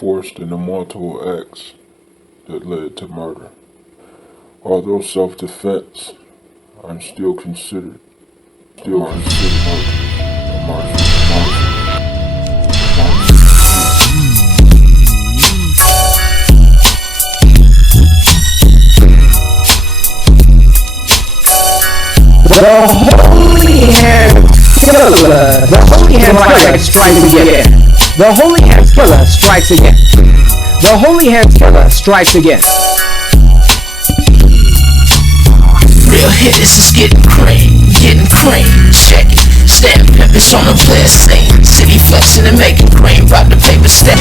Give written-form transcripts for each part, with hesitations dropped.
forced into multiple acts that led to murder. Although self-defense, I'm still considered murder. A martial. The Holy Hand Killer. The Holy Hand Killer strikes again. The Holy Hand Killer strikes again. The Holy Hand Killer strikes again. Real hitters is getting cream, check it. Stamp pimpers on the player scene. City flexing and making cream, rock the paper step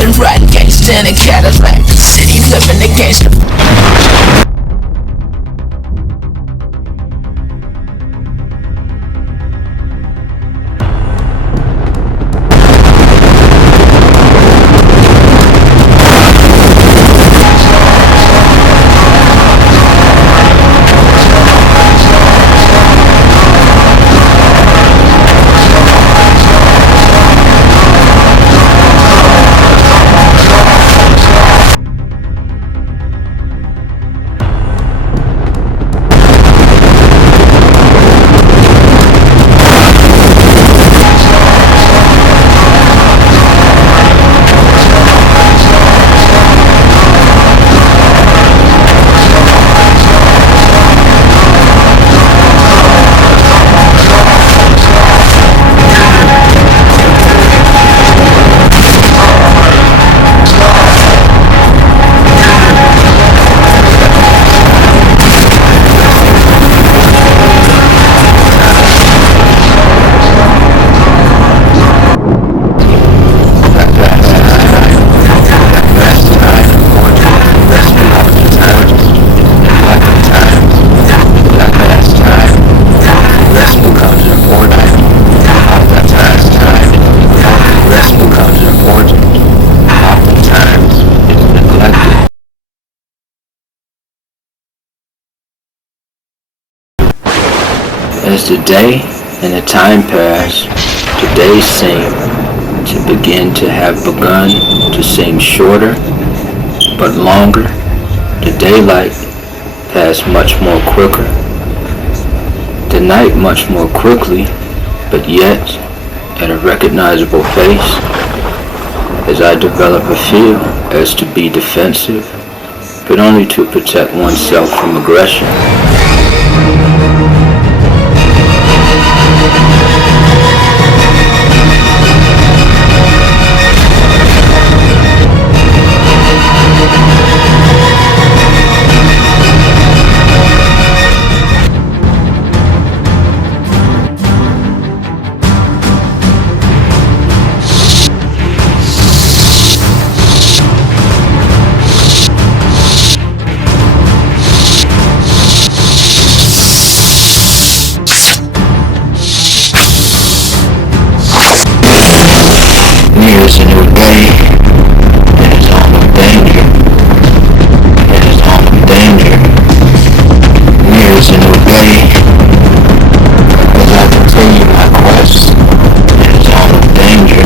and riding gangsta in a Cadillac. City living the gangsta. As the day and the time pass, the days seem to begin to have begun to seem shorter, but longer. The daylight passed much more quicker. The night much more quickly, but yet at a recognizable pace. As I develop a feel as to be defensive, but only to protect oneself from aggression. Here's a new day, it is all of danger, it is all of danger. Here's a new day, as I continue my quest, it is all of danger.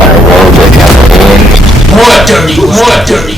On a road that never ends. More dirty.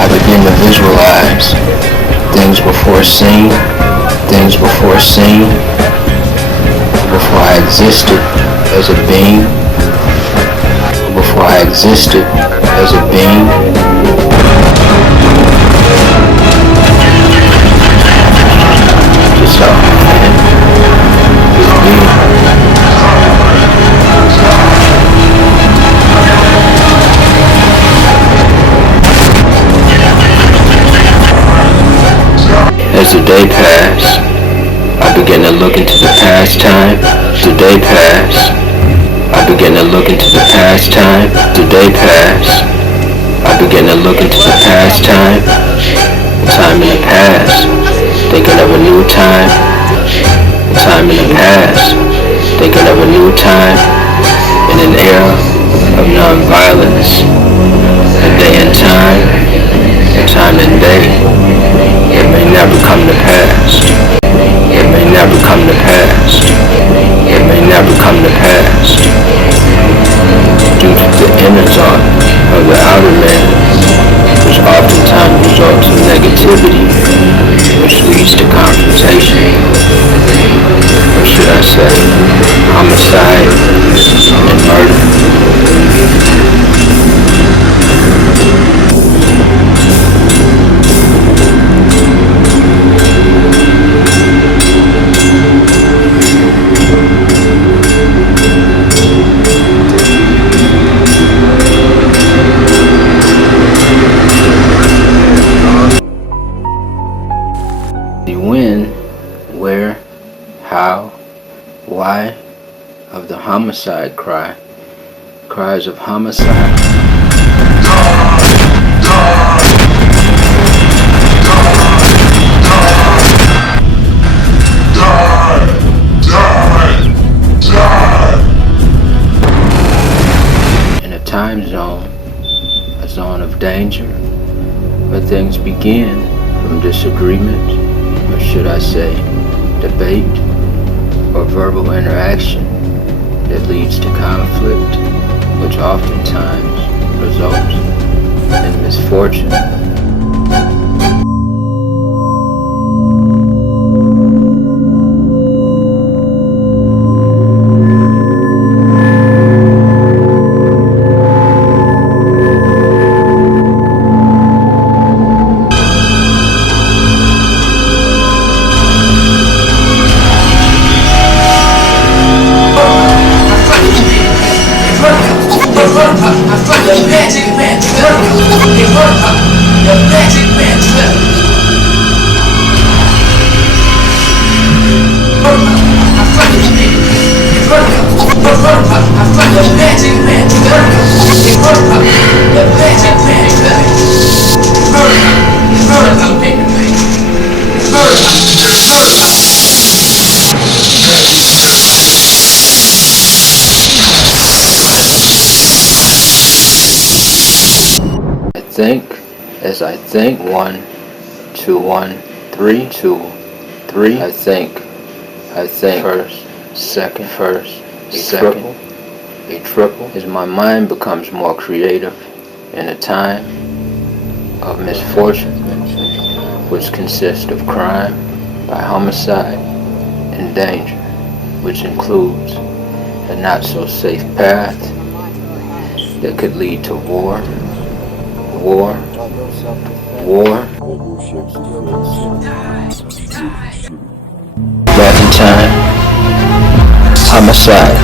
I begin to visualize things before seen, before I existed as a being, Just how I am, is being. the day passed, I began to look into the past time. The day passed, I began to look into the past time. The day passed, I began to look into the past time. The time in the past, thinking of a new time. The time in the past, thinking of a new time. In an era of non-violence, a day and time, a time and day. It may never come to pass. It may never come to pass. It may never come to pass. Due to the inner thought of the outer man, which oftentimes results in negativity, which leads to confrontation, or should I say, homicide and murder. The when, where, how, why of the homicide cry, cries of homicide. In a time zone, a zone of danger, where things begin from disagreement, or should I say, debate, or verbal interaction that leads to conflict, which oftentimes results in misfortune. As I think, 1, 2, 1, 3, 2, 3. I think, first, second, a triple. As my mind becomes more creative in a time of misfortune, which consists of crime by homicide and danger, which includes a not so safe path that could lead to war. Back in time, homicide,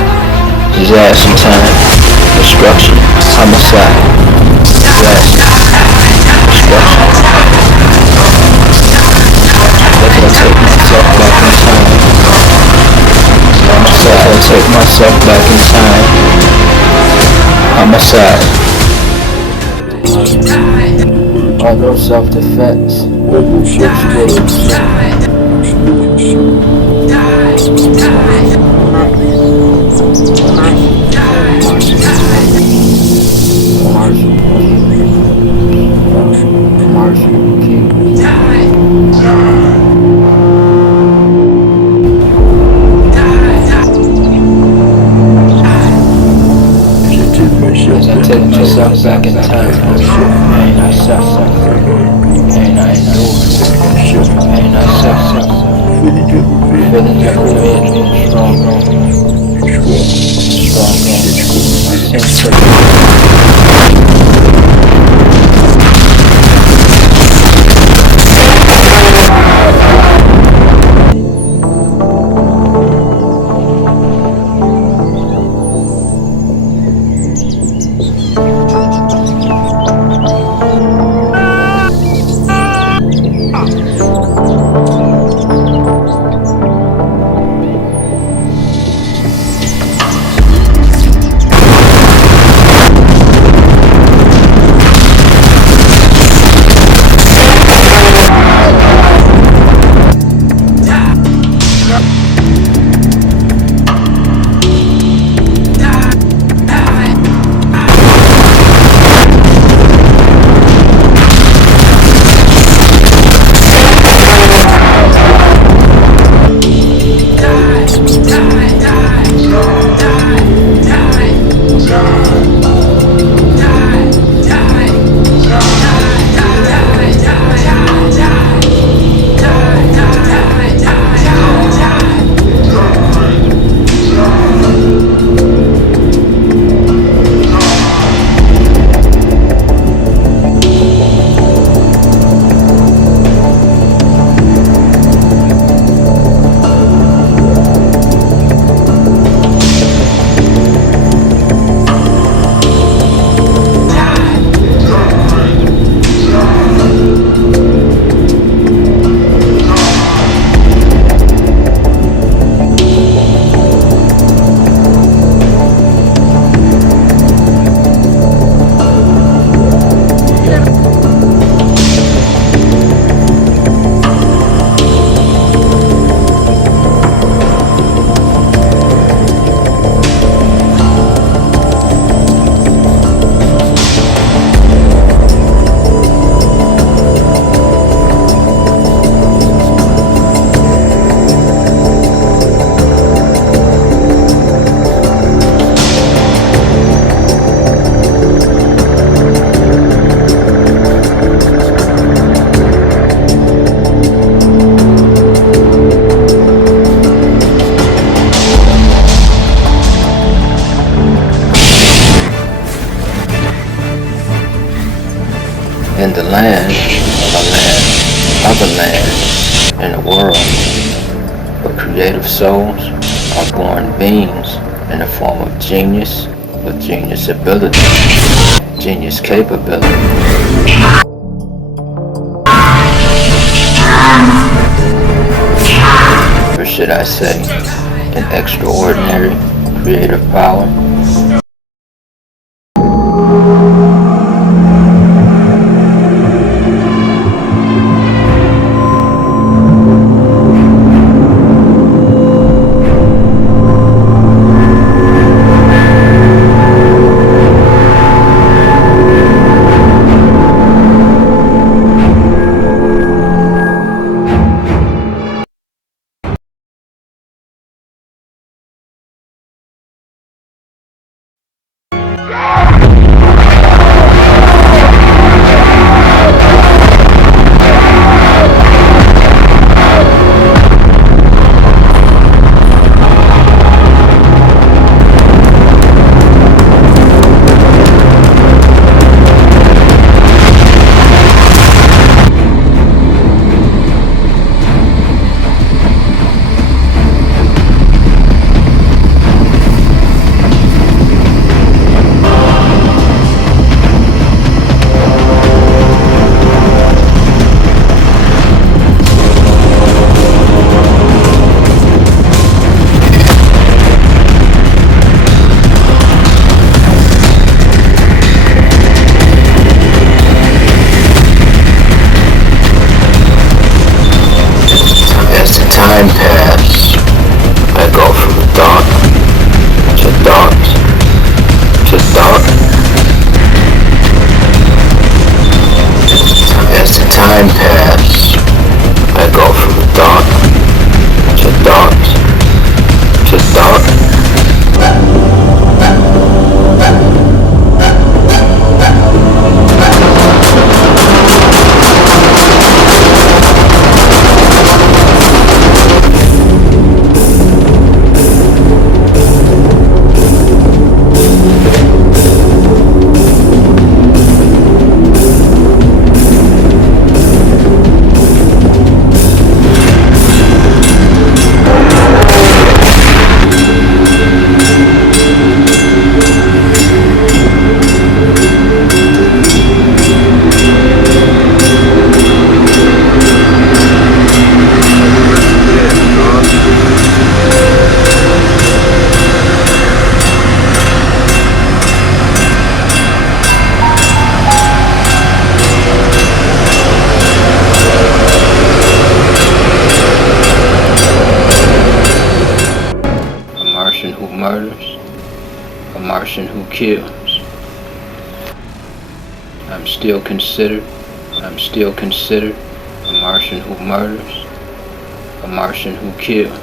disaster time, destruction, homicide, disaster, destruction. If I take myself back in time, homicide. Although self-defense, as I take myself back in time, pain I suffer, pain I endure, pain I suffer, feelings of revenge, strong, my sense of in the land, of a land, in the world, where creative souls are born beings in the form of genius with genius ability, genius capability. Or should I say, an extraordinary creative power? Time pass, I go from dark to dark to dark. As the time pass, I go from dark to dark to dark. Who murders, a Martian who kills. I'm still considered a Martian who murders, a Martian who kills.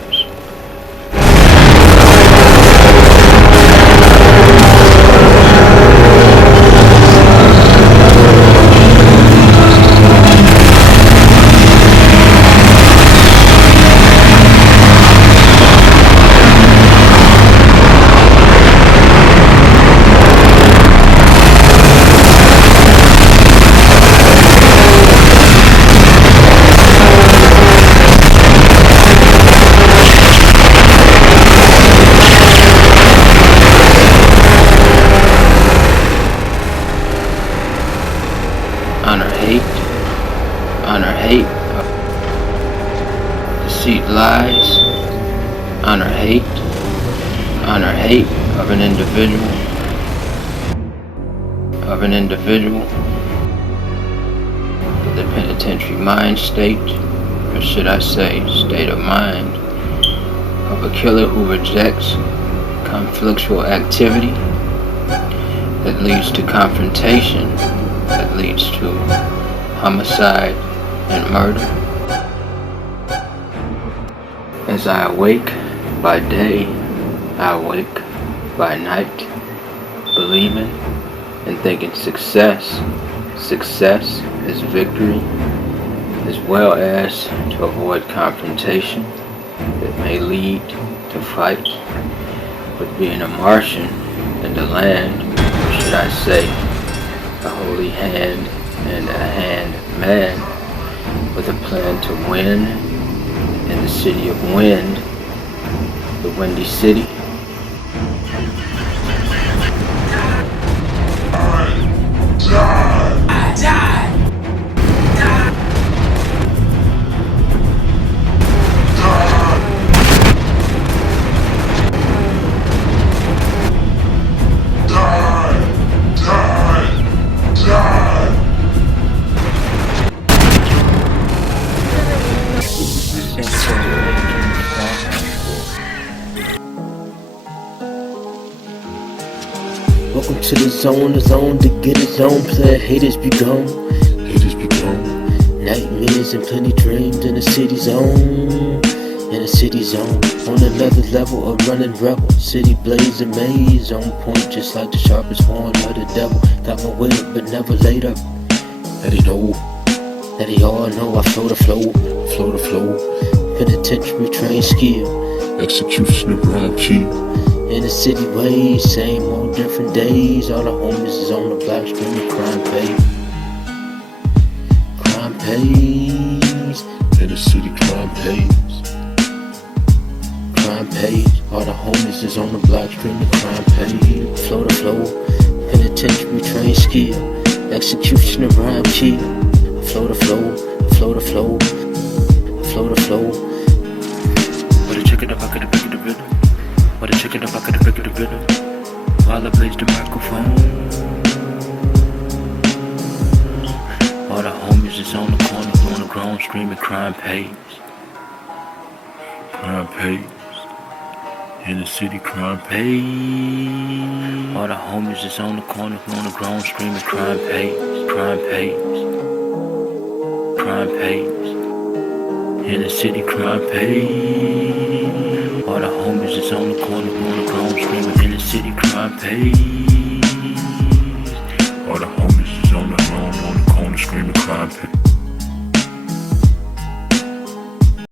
Honor hate, deceit lies, honor hate of an individual with a penitentiary mind state, or should I say state of mind, of a killer who rejects conflictual activity that leads to confrontation, that leads to homicide and murder. As I awake by day, I awake by night, believing and thinking success is victory, as well as to avoid confrontation that may lead to fight. But being a Martian in the land, or should I say, a holy hand and a hand man with a plan to win in the city of wind, the Windy City. Welcome to the zone to get his own player. Haters be gone. Nightmares and plenty dreams in the city zone. On another level of running rebel. City blazing maze on point, just like the sharpest horn of the devil. Got my weight up, but never laid up. That he all know. I flow the flow. Penitentiary train skill. Execution of rhyme cheat. In the city ways, same old different days. All the homies is on the black stream of crime page. In the city crime pays. All the homies is on the black stream of crime page. Flow the flow, penitentiary train skill. Execution of rhyme key. Flow the flow. What a chicken up, I could have picked the rhythm. What a chicken up, I could have picked the rhythm. While I blaze the microphone. All the homies is on the corner, on the ground, screaming crime pays. In the city, crime pays. All the homies is on the corner, on the ground, screaming crime pays. In the city, crime pays. All the homies is on the corner, on the ground, screaming in the city, crime pays. All the homies is on the ground, on the corner, screaming crime pays.